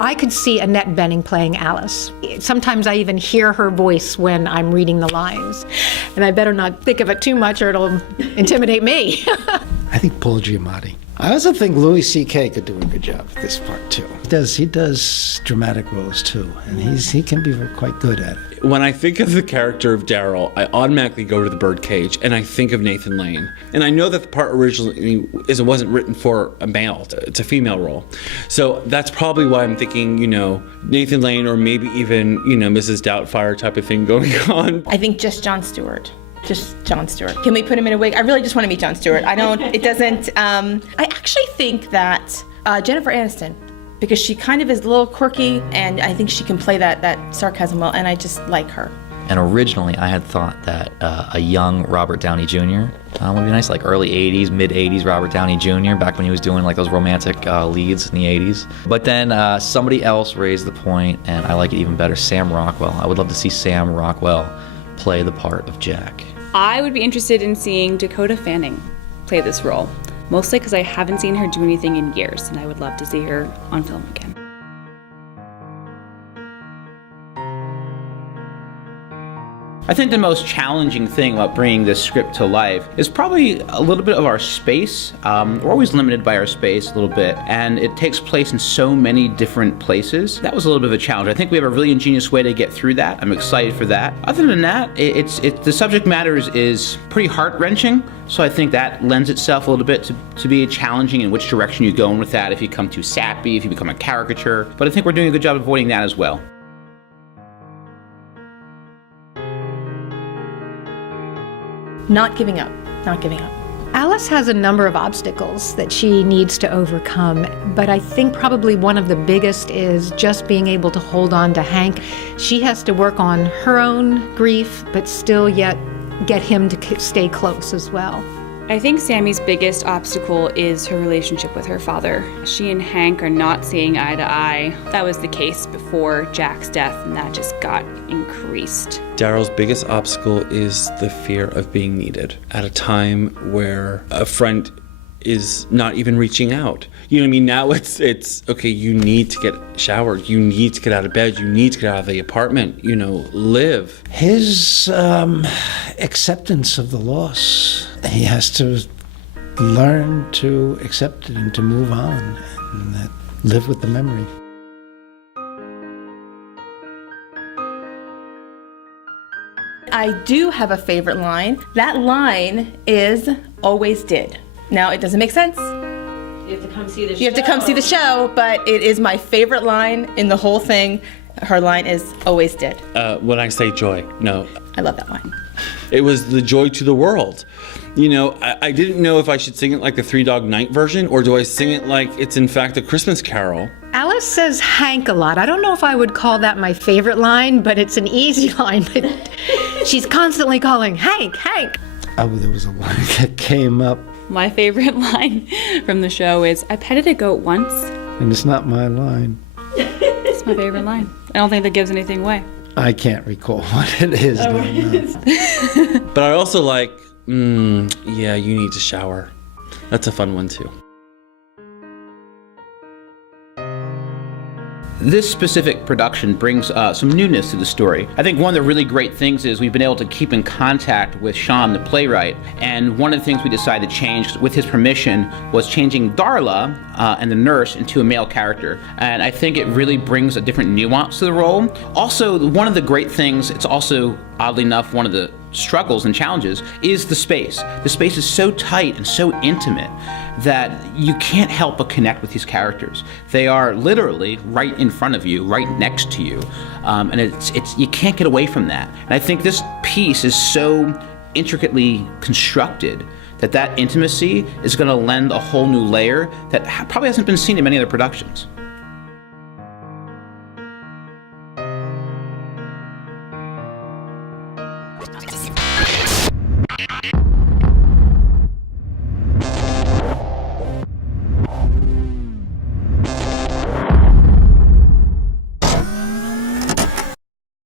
I could see Annette Bening playing Alice. Sometimes I even hear her voice when I'm reading the lines. And I better not think of it too much or it'll intimidate me. I think Paul Giamatti. I also think Louis C.K. could do a good job at this part, too. He does dramatic roles, too, and he can be quite good at it. When I think of the character of Daryl, I automatically go to the birdcage, and I think of Nathan Lane. And I know that the part originally wasn't written for a male, it's a female role. So that's probably why I'm thinking, Nathan Lane, or maybe even, Mrs. Doubtfire type of thing going on. I think just Jon Stewart. Just Jon Stewart. Can we put him in a wig? I really just want to meet Jon Stewart. I actually think that Jennifer Aniston, because she kind of is a little quirky, and I think she can play that sarcasm well, and I just like her. And originally I had thought that a young Robert Downey Jr. Would be nice, like early 80s, mid 80s Robert Downey Jr., back when he was doing like those romantic leads in the 80s. But then somebody else raised the point, and I like it even better, Sam Rockwell. I would love to see Sam Rockwell play the part of Jack. I would be interested in seeing Dakota Fanning play this role, mostly because I haven't seen her do anything in years, and I would love to see her on film again. I think the most challenging thing about bringing this script to life is probably a little bit of our space. We're always limited by our space a little bit, and it takes place in so many different places. That was a little bit of a challenge. I think we have a really ingenious way to get through that. I'm excited for that. Other than that, the subject matter is pretty heart-wrenching, so I think that lends itself a little bit to be challenging in which direction you're going with that, if you become too sappy, if you become a caricature. But I think we're doing a good job of avoiding that as well. Not giving up. Not giving up. Alice has a number of obstacles that she needs to overcome, but I think probably one of the biggest is just being able to hold on to Hank. She has to work on her own grief, but still yet get him to stay close as well. I think Sammy's biggest obstacle is her relationship with her father. She and Hank are not seeing eye to eye. That was the case before Jack's death, and that just got increased. Daryl's biggest obstacle is the fear of being needed at a time where a friend is not even reaching out. You know what I mean? Now it's okay, you need to get showered, you need to get out of bed, you need to get out of the apartment, live. His acceptance of the loss, he has to learn to accept it and to move on and live with the memory. I do have a favorite line. That line is "always did." Now, it doesn't make sense. You have to come see the show. You have to come see the show, but it is my favorite line in the whole thing. Her line is "always did." When I say joy, no. I love that line. It was the joy to the world. I didn't know if I should sing it like the Three Dog Night version, or do I sing it like it's in fact a Christmas carol? Alice says Hank a lot. I don't know if I would call that my favorite line, but it's an easy line. But she's constantly calling, Hank, Hank. Oh, there was a line that came up. My favorite line from the show is, I petted a goat once. And it's not my line. It's my favorite line. I don't think that gives anything away. I can't recall what it is. No. But I also like, yeah, you need to shower. That's a fun one too. This specific production brings some newness to the story. I think one of the really great things is we've been able to keep in contact with Sean, the playwright, and one of the things we decided to change, with his permission, was changing Darla and the nurse into a male character. And I think it really brings a different nuance to the role. Also, one of the great things, it's also, oddly enough, one of the struggles and challenges, is the space. The space is so tight and so intimate that you can't help but connect with these characters. They are literally right in front of you, right next to you, and it's you can't get away from that. And I think this piece is so intricately constructed that intimacy is going to lend a whole new layer that probably hasn't been seen in many other productions.